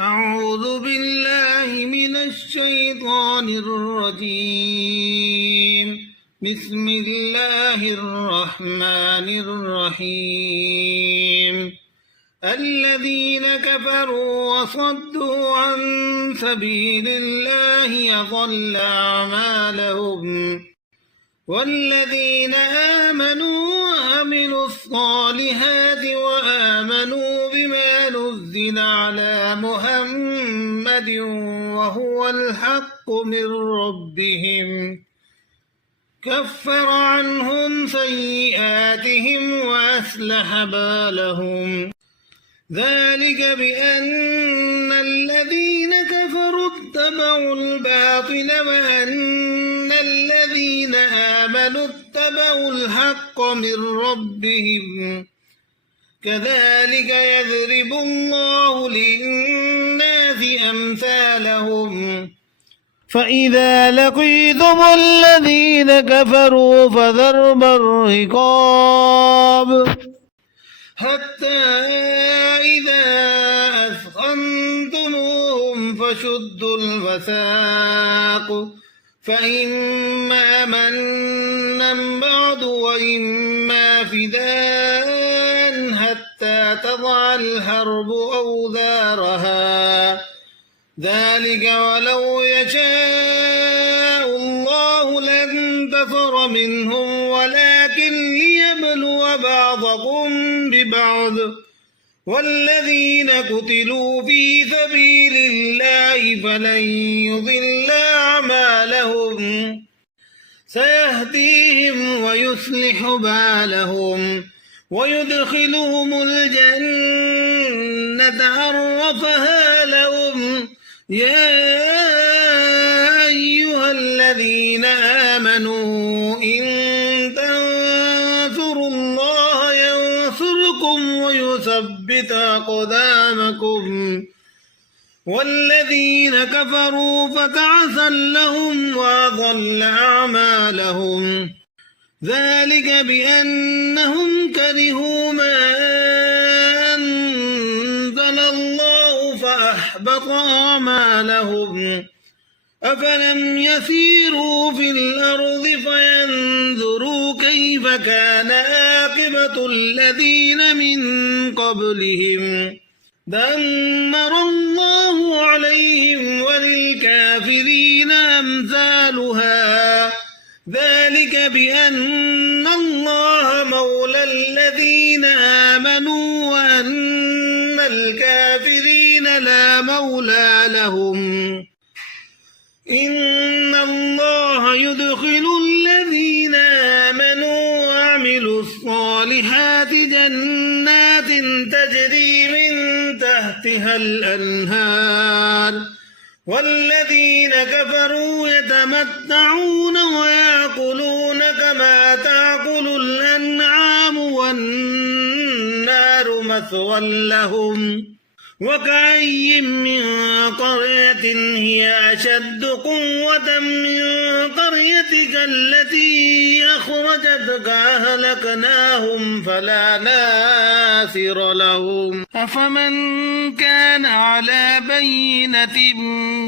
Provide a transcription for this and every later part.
أعوذ بالله من الشيطان الرجيم. بسم الله الرحمن الرحيم. الذين كفروا وصدوا عن سبيل الله أضل أعمالهم، والذين آمنوا وعملوا الصالحات وآمنوا بما نزل على محمد وهو الحق من ربهم كفر عنهم سيئاتهم وأصلح بالهم. ذلك بأن الذين كفروا اتبعوا الباطل وأن الذين آمنوا اتبعوا الحق من ربهم. كذلك يضرب الله للناس أمثالهم. فإذا لقيتم الذين كفروا فضرب الرقاب حتى إذا أثخنتموهم فشدوا الوثاق، فإما منا بعد وإما فداء حتى تضع الحرب أوزارها. ذلك ولو يشاء الله لانتصر منهم ولكن ليبلو بعضكم ببعض. والذين قتلوا في سبيل الله فلن يضل أعمالهم، سيهديهم ويصلح بالهم ويدخلهم الجنة عرفها لهم. يا أيها الذين آمنوا إن تنصروا الله ينصركم ويثبت أقدامكم. والذين كفروا فتعسا لهم وأضل أعمالهم. ذلك بأنهم كرهوا ما أنزل الله فأحبط أعمالهم. أفلم يسيروا في الأرض فينظروا كيف كان عاقبة الذين من قبلهم. دمر الله عليهم وللكافرين أمثالها. ذلك بأن الله مولى الذين آمنوا وأن الكافرين لا مولى لهم. إن الله يدخل الذين آمنوا وعملوا الصالحات جنات تجري من تحتها الأنهار، والذين كفروا يتمتعون ويأكلون كما تأكل الأنعام والنار مثوى لهم. وكأي من قرية هي أشد قوة من قريتك التي أخرجتك أهلكناهم فلا ناصر لهم. أفمن كان على بينة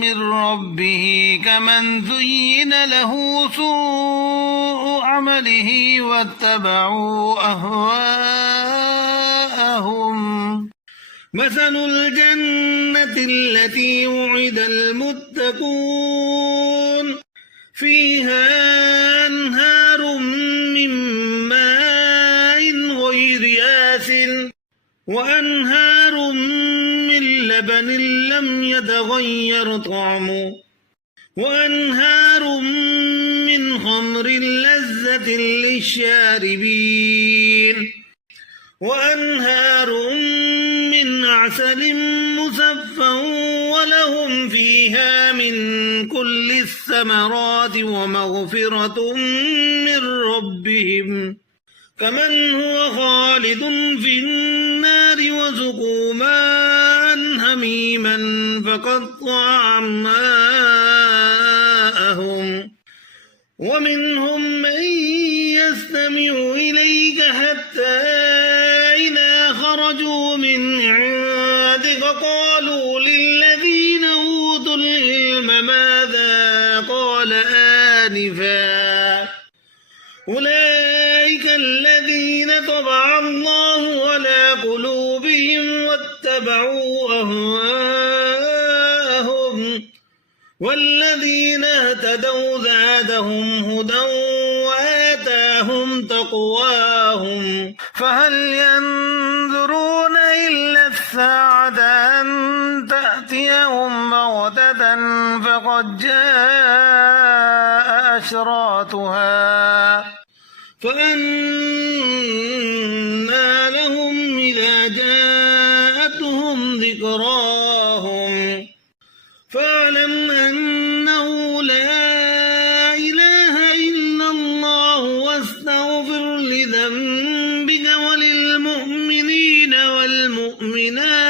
من ربه كمن زين له سوء عمله واتبعوا أهواءهم. مثل الجنة التي وعد المتقون فيها أنهار من ماء غير آسن وأنهار من لبن لم يتغير طعمه وأنهار من خمر لذة للشاربين وأنهار من عسل مصفى ولهم فيها من كل الثمرات ومغفرة من ربهم كمن هو خالد في النار وسقوا ماء حميما فقطع أمعاءهم. ومنهم من يستمع إليك حتى إذا خرجوا من عندك قالوا للذين أولئك الذين طبع الله على قلوبهم واتبعوا أهواءهم والذين اهتدوا زادهم هدى وآتاهم تقواهم فهل ينظرون إلا الساعة أن تأتيهم بغتة فقد جاء أشراطها فأنى لهم إذا جاءتهم ذكراهم فاعلم أنه لا إله إلا الله واستغفر لذنبك وللمؤمنين والمؤمنات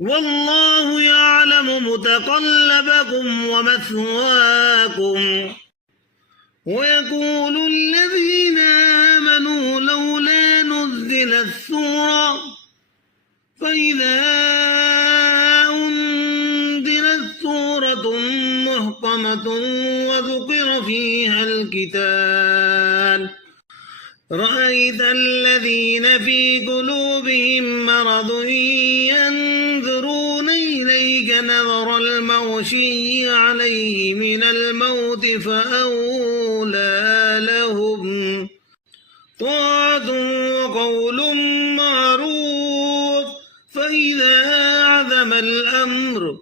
والله يعلم متقلبكم ومثواكم. ويقول الذين آمنوا لولا نزلت سورة فإذا أنزلت سورة محكمة وذكر فيها القتال رأيت الذين في قلوبهم مرض ينظرون إليك نظر المغشي عليه من الموت فأولى لهم طاعة وقول معروف فإذا عزم الأمر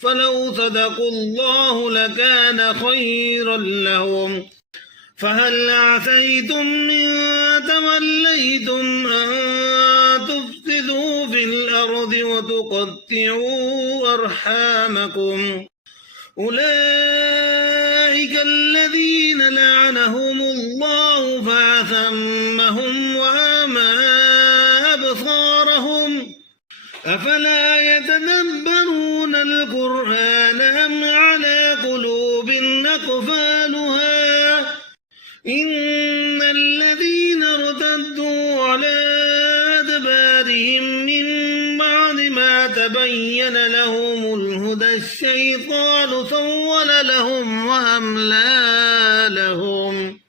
فلو صدقوا الله لكان خيرا لهم. فهل عسيتم إن توليتم أن تفسدوا في الأرض وتقطعوا أرحامكم أولئك الذين لعنهم الله فأثمهم وأعمى أبصارهم أفلا يتدبرون القرآن أم على قلوب أقفالها إن الذين ارتدوا على أدبارهم من بعد ما تبين لهم الهدى الشيطان سول لهم وأملى لهم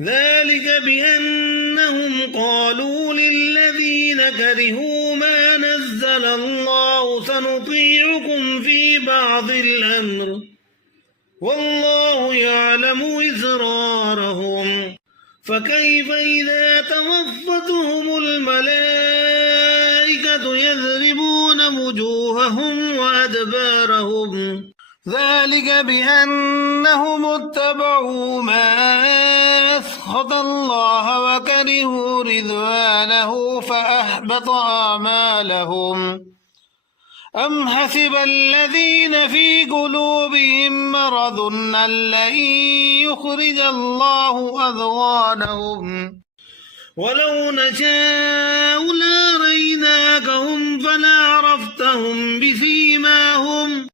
ذلك بأنهم قالوا للذين كرهوا ما نزل الله سنطيعكم في بعض الأمر والله يعلم إسرارهم فكيف إذا توفتهم الملائكة يضربون وجوههم وأدبارهم ذلك بأنهم اتبعوا ما أسخط الله وكرهوا رضوانه فأحبط أعمالهم. أم حسب الذين في قلوبهم مرض أن لن يخرج الله أضغانهم ولو نشاء لأريناكهم فلعرفتهم بسيماهم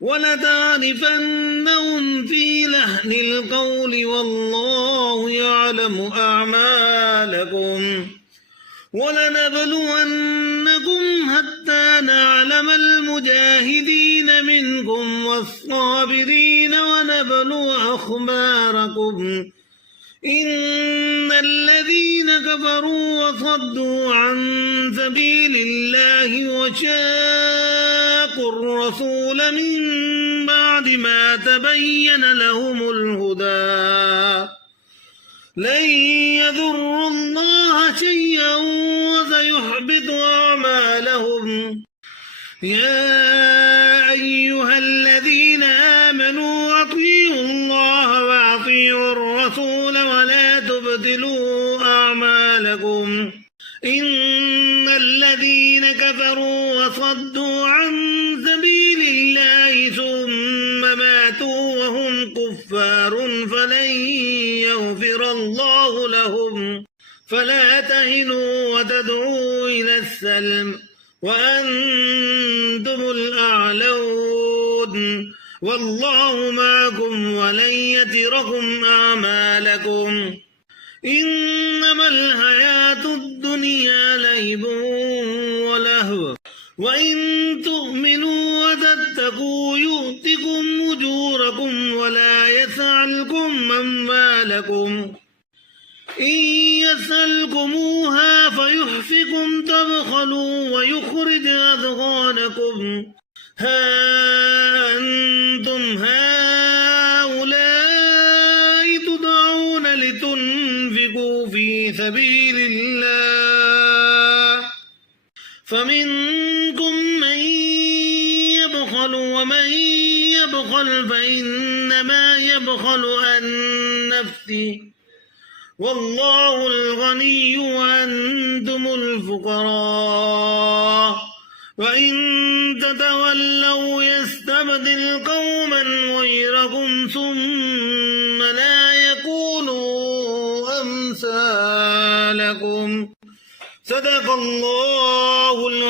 ولتعرفنهم في لحن القول والله يعلم أعمالكم. ولنبلونكم حتى نعلم المجاهدين منكم والصابرين ونبلو أخباركم إن الذين كفروا وصدوا عن سبيل الله وشاقوا الرسول من بعد ما تبين لهم الهدى لن يضروا الله شيئا وسيحبط أعمالهم. يا أيها الذين آمنوا أطيعوا الله وأطيعوا الرسول ولا تبطلوا أعمالكم إن الذين كفروا وصدوا عن سبيل الله ثم ماتوا وهم كفار فلن يغفر الله لهم فلا تهنوا وتدعوا إلى السلم وأنتم الأعلون والله معكم ولن يتركم أعمالكم. إنما الحياة الدنيا لعب ولهو وإن تؤمنوا وتتقوا يؤتكم أجوركم ولا يسألكم أموالكم إن يسألكموها فيحفكم تبخلوا ويخرج أضغانكم ها أنتم هؤلاء تدعون لتنفقوا في سبيل الله فمنكم من يبخل ومن يبخل فإنما يبخل عن نفسه والله الغني وأنتم الفقراء وإن تتولوا يستبدل قوما غيركم ثم لا يكونوا أمثالكم صدق الله العظيم.